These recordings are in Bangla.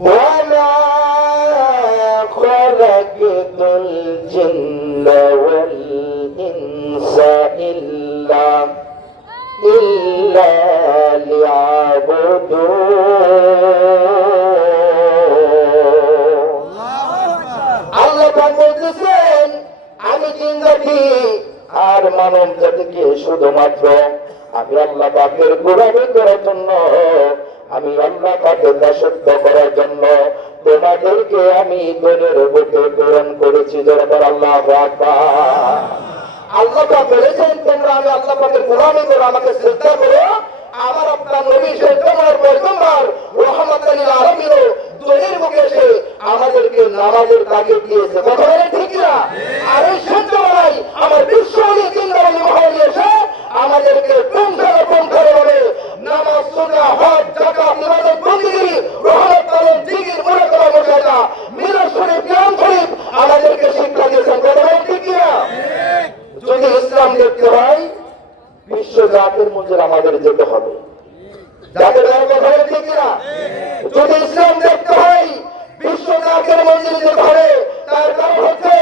وما خلقت الجن والإنس إلا ليعبدون আল্লাহ পাক বলতেছেন আমি জিন জাতি আর মানব জাতিকে শুধুমাত্র আমি আল্লাহ পাকের গোলামি করার জন্য, আমি আল্লাহ পাকের দাসত্ব করার জন্য তোমাদেরকে আমি দুনিয়ার বুকে প্রেরণ করেছি। যারা আল্লাহু আকবার। আল্লাহ পাক বলেছেন তোমরা আমি আল্লাহ পাকের গোলামি করো, আমাকে শ্রদ্ধা করো। আমার আপনার নবী তোমার পয়গম্বর রাহমাতুল লিল আলামিন দুনিয়ার বুকে এসে আমাদেরকে নামাজের তাগিদ দিয়েছে। কথা বলেন ঠিক না? আর এই সত্যই আমার বিশ্ব নবী জিন্দাবাদী মহল এসে আমাদেরকে পুঙ্খানুপুঙ্খভাবে নামাজ, সুন্নাহ, হজ, যাকাত, ইবাদত, বন্দেগী, রহমত, তালিম, জিকির, মুরাকাবা, মুশাহাদা, মিলাদ শরীফ, কিয়াম শরীফ আমাদেরকে শিক্ষা দিয়েছেন। কথা বলেন ঠিক না? যদি ইসলাম দেখতে হয় বিশ্ব জাতির মধ্যে আমাদের যেতে হবে। জাতির কথা বলেন ঠিক না? যদি ইসলাম দেখতে হয় বিশ্ব জাতির মন্দিরে যেতে হবে। তার কারণ হচ্ছে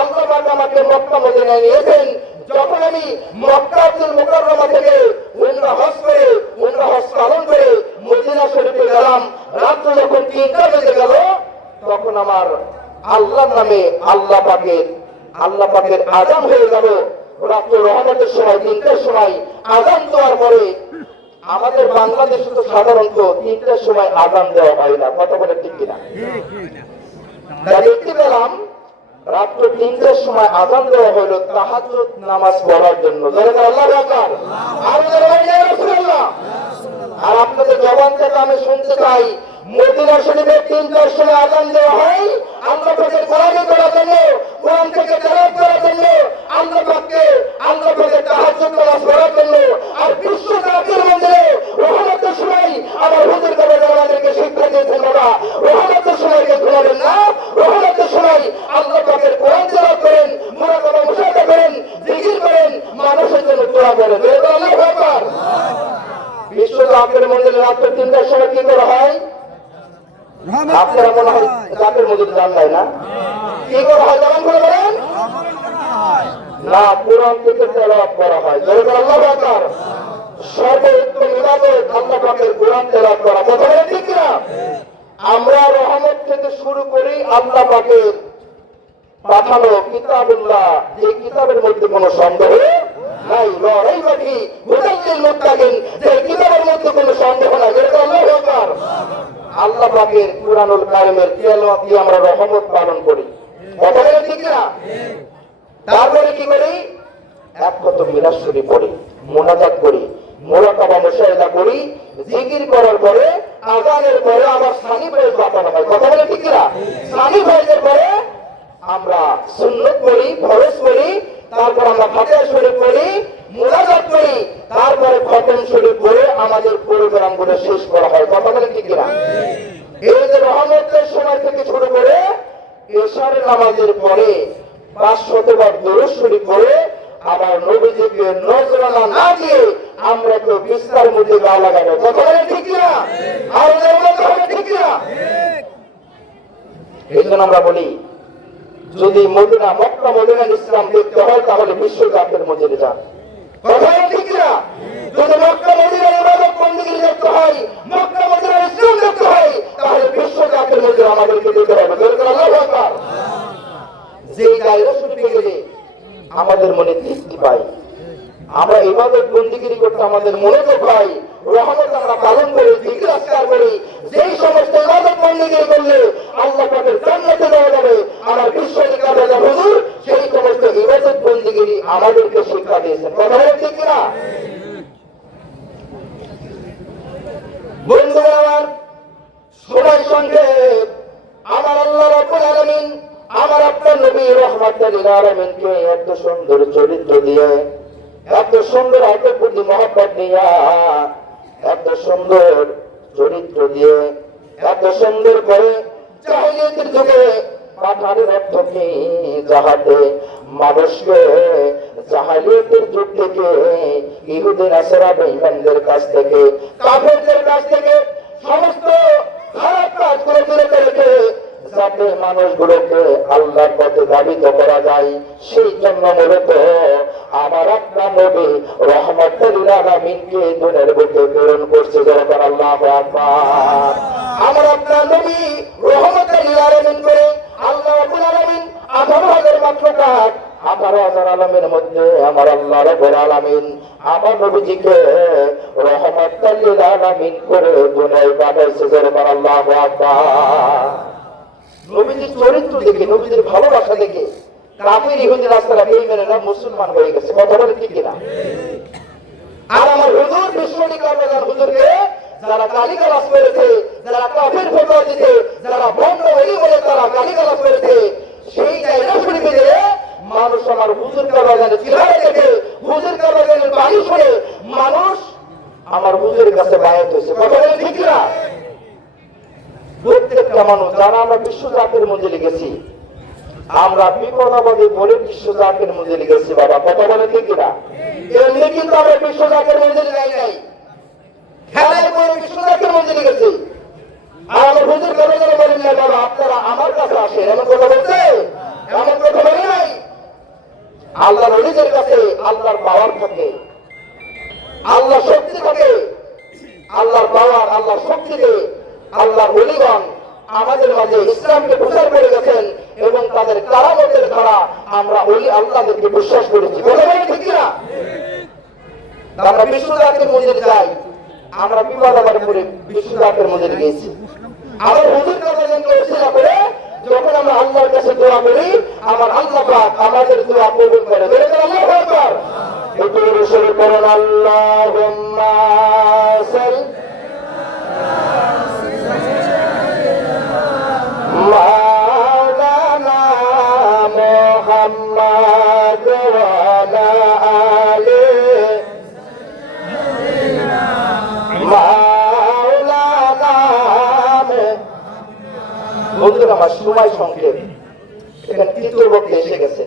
আল্লাহ পাক আমাকে মক্কা মদিনায় নিয়েছেন। যখন আমি মক্কাতুল মুকাররমা থেকে উমরা হজ পালন করে মদিনা শরীফে গেলাম, রাত যখন 3টা বেজে গেল তখন আমার আল্লাহর নামে আল্লাহ পাকের আযান হয়ে গেল। রাত্র রহমতের সময় 3টার সময় আযান দেওয়ার পরে আমাদের বাংলাদেশে তো সাধারণত 3টার সময় আযান দেওয়া হয় না। কথা বলে ঠিক কিনা? দেখতে পেলাম রাত্র 3টার সময় আযান দেওয়া হলো তাহাজ্জুদ নামাজ পড়ার জন্য। আল্লাহু আকবার। আর আপনাদের জবান থেকে আমি শুনতে চাই মদিনা শরীফে 3টার সময় আযান দেওয়া হয় আল্লাহ পাকের গোলামি করার জন্য, কোরআন থেকে তেলাওয়াত করার জন্য, আল্লাহ পাকের তাহাজ্জুদ নামাজ পড়ার জন্য। আর বিশ্ব জাতির মন্দিরে রহমতের সময় আমার হুজুর কবর আমাদেরকে শিক্ষা দিয়েছেন বাবা রহমতের সময়কে ঘুমাবেন না, রহমতের সময় আল্লাহ পাকের কোরআন তেলাওয়াত করেন, মুরাকাবা মুশাহাদা করেন, জিকির করেন, মানুষের জন্য দোয়া করেন। আল্লাহু আকবার। বিশ্ব জাতির মন্দিরে রাত্র 3টার সময় কি করা হয়? আপনারা মনে হয় জাতির মন্দিরে যান নাই না? কি করা হয় যেমন করে বলেন না, কোরআন থেকে তেলাওয়াত করা হয়। আল্লাহু আকবার। সর্বোত্তম ইবাদত আল্লাহ পাকের কোরআন তেলাওয়াত করা। কথা বলেন ঠিক না? আমরা রহমত থেকে শুরু করি আল্লাহ পাকের পাঠানো কিতাবুল্লাহ, যে কিতাবের মধ্যে কোনো সন্দেহ নাই, লড়াইবাকি হুদাল্লিল মুত্তাকিন, যে কিতাবের মধ্যে কোনো সন্দেহ নাই। আল্লাহু আকবার। আল্লাহ পাকের কুরআনুল কারীমের তেলাওয়াত দিয়ে আমরা রহমত পালন করি। কথা বলেন ঠিক না? তারপরে কি করি? এক কত মিলাদ শরীফ পড়ি, মুনাজাত করি, মুরাকাবা মুশাহাদা করি, জিকির করার পরে আযানের পরে আবার সানি ফয়েজ বাতানো হয়। কথা বলেন ঠিক না? সানি ফয়েজের পরে আমরা সুন্নাত পড়ি, ফরজ পড়ি, তারপর আমরা ফাতিহা শরীফ পড়ি, মুনাজাত করি, তারপরে খতম শরীফ পড়ে আমাদের প্রোগ্রামগুলো শেষ করা হয়। কথা বলেন ঠিক না? এই যে রহমতের সময় থেকে শুরু করে এশার নামাজের পরে 500 বার দরুদ শরীফ পড়ে আবার নবীজিকে নজরানা না দিয়ে আমরা তো বিস্তার মধ্যে গা লাগাবো। কথা বলেন ঠিক না? আর ঠিক না? এই জন্য আমরা বলি যদি মদিনা মক্কা মদিনার ইসলাম দেখতে হয় তাহলে বিশ্ব জাতির মধ্যে যান। কথা ঠিক না? যদি মক্কা মদিনার ইবাদত বন্দেগী দেখতে হয়, মক্কা মদিনার ইসলাম দেখতে হয় তাহলে বিশ্ব জাতির মধ্যে আমাদেরকে যেতে হবে। আল্লাহু আকবার। যে দায়রা শরীফে গেলে আমাদের মনে তৃপ্তি পাই, আমরা ইবাদত বন্দেগী করতে আমাদের মনোযোগ পাই, রহমত আমরা পালন করি, জিকির আজকার করি, যেই সমস্ত ইবাদত বন্দেগী করলে আল্লাহ পাকের জান্নাতে যাওয়া যাবে আমার বিশ্ব নেতা হুজুর সেই সমস্ত ইবাদত বন্দেগী আমাদেরকে শিক্ষা দিয়েছেন। কথা বলেন ঠিক না? বন্ধুরা আমার, সময় সংক্ষেপ। আমার আল্লাহ রাব্বুল আলামিন আমার আপনার নবী রাহমাতুল লিল আলামিনকে এত সুন্দর চরিত্র দিয়ে, এত সুন্দর আদব বুদ্ধি মহব্বত দিয়া, এত সুন্দর চরিত্র দিয়ে, এত সুন্দর করে জাহেলিয়াতের যুগে পাঠানোর অর্থ কি? যাহাতে মানুষকে জাহেলিয়াতের যুগ থেকে ইহুদি নাসারা বেঈমানদের কাছ থেকে কাফেরদের কাছ থেকে সমস্ত খারাপ কাজ করে কিভাবে মানুষগুলোকে আল্লাহর পথে ধাবিত করা যায়, সেই জন্য মূলত আমার আপনার নবী রহমতুল আলামিনকে দুনিয়ার বুকে প্রেরণ করছে। যখন আল্লাহু আকবার, আমার আপনার নবী রহমতুল আলামিন করে আল্লাহ রাব্বুল আলামিন 18,000 মাখলুকাত, 18,000 আলমের মধ্যে আমার আল্লাহ রাব্বুল আলামিন আমার নবীজিকে রহমতুল আলামিন করে দুনিয়ায় পাঠাইছে। যখন আল্লাহু আকবার, নবীজির চরিত্র দেখে, নবীজির ভালোবাসা দেখে কাফির ইহুদি রাস্তারা বেঈমানেরা মুসলমান হয়ে গেছে। কথা বলে ঠিক কিনা? আর আমার হুজুর বিশ্বনী কারবাজার হুজুরকে যারা গালিগালাজ করেছে, যারা কাফির ফতোয়া দিতে, যারা ভণ্ড ওলি বলে তারা গালিগালাজ করেছে, সেই জায়গা শরীফে যে মানুষ আমার হুজুর কারবাজারের চেহারা দেখে, হুজুর কারবাজারের বাণী শুনে মানুষ আমার হুজুরের কাছে বায়াত হয়েছে। কথা বলে ঠিক কিনা? প্রত্যেকটা মানুষ যারা আমরা বিশ্ব জাতির মধ্যে লিখেছি, আমরা বিপদাবাদী বলে বিশ্ব জাতির মধ্যে লিখেছি। বাবা কথা বলে ঠিক কিনা? এমনি কিন্তু আমরা বিশ্ব জাতির মধ্যে লিখাই নাই, খেলায় বলে বিশ্ব জাতির মধ্যে লিখেছি। আর আমার হুজুর কেন যেন বলেন না বাবা আপনারা আমার কাছে আসেন, এমন কথা বলছে? এমন কথা বলে নাই। আল্লাহর ওলিদের কাছে আল্লাহর পাওয়ার থাকে, আল্লাহ শক্তি থাকে, আল্লাহর পাওয়ার, আল্লাহর শক্তিতে আল্লাহর ওলিগণ আমাদের মাঝে ইসলামকে প্রচার করে গেছেন এবং তাদের কারামতের দ্বারা আমরা ওলি আল্লাহদেরকে বিশ্বাস করেছি। কথা বলে ঠিক না? আমরা বিশ্ব জাতির মন্দিরে যাই, আমরা বিবাদ আবার করে বিশ্ব জাতির মন্দিরে গিয়েছি। আমার হুজুর কারবাজারকে ওসিলা করে যখন আমরা আল্লাহর কাছে দোয়া করি, আমার আল্লাহ পাক আমাদের দোয়া কবুল করে। বলেন আল্লাহু আকবার। একটু শুরু করুন, আল্লাহুম্মা সাল্লি মাওলানা মুহাম্মদ ওয়া আলা আলি মাওলানা। বন্ধুরা আমার সময় সংক্ষেপ, এখানে তৃতীয় বক্তা এসে গেছে।